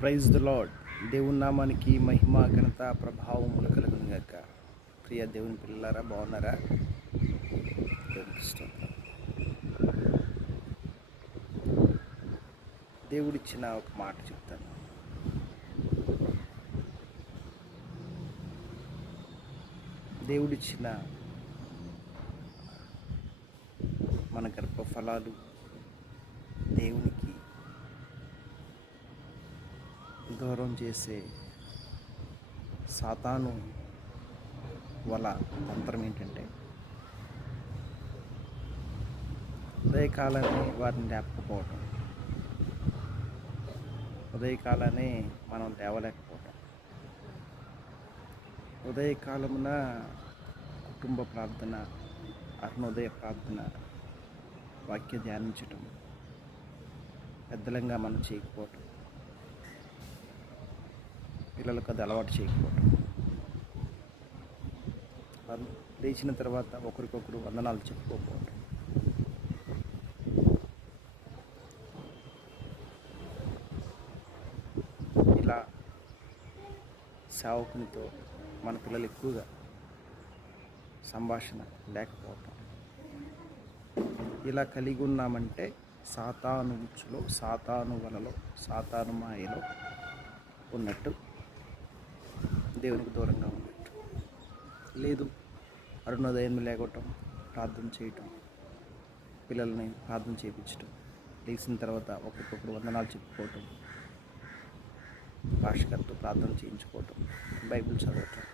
Praise the lord. దేవుని నామానికి మహిమ ఘనత ప్రభావములు కలుగును గాక. ప్రియ దేవుని పిల్లలారా, బాగున్నారా? దేవునికి స్తోత్రం. దేవుడిచ్చిన ఒక మాట చెప్తాను. దేవుడిచ్చిన మన గర్భఫలాలు దేవునికి దూరం చేసే సాతాను వల తంత్రం ఏంటంటే, ఉదయకాలాన్ని వారిని లేపకపోవటం, ఉదయకాలాన్ని మనం లేవలేకపోవటం, ఉదయకాలమున కుటుంబ ప్రార్థన, అరుణోదయ ప్రార్థన, వాక్య ధ్యానించటం పెద్దలంగా మనం చేయకపోవటం, పిల్లలకు అది అలవాటు చేయకపోవటం, వాళ్ళు లేచిన తర్వాత ఒకరికొకరు వందనాలు చెప్పుకోకపోవటం, ఇలా సేవకునితో మన పిల్లలు ఎక్కువగా సంభాషణ లేకపోవటం, ఇలా కలిగి ఉన్నామంటే సాతాను ఉచ్చులో, సాతాను వలలో, సాతాను మాయలో ఉన్నట్టు, దేవునికి దూరంగా ఉన్నట్టు. లేదు, అరుణోదయం లేకపోవటం, ప్రార్థన చేయటం, పిల్లల్ని ప్రార్థన చేయించటం, లేచిన తర్వాత ఒకరికొకరు వందనాలు చెప్పుకోవటం, భాషకర్తో ప్రార్థన చేయించుకోవటం, బైబిల్ చదవటం,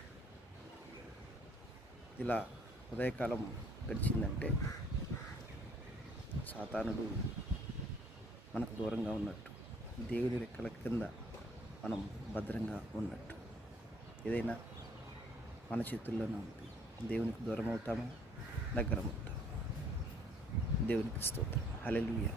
ఇలా ఉదయకాలం గడిచిందంటే సాతానుడు మనకు దూరంగా ఉన్నట్టు, దేవుని రెక్కల కింద మనం భద్రంగా ఉన్నట్టు. ఏదైనా మన చేతుల్లోనే ఉంది. దేవునికి దూరం అవుతామా, దగ్గర అవుతాం. దేవునికి స్తోత్రం. హల్లెలూయా.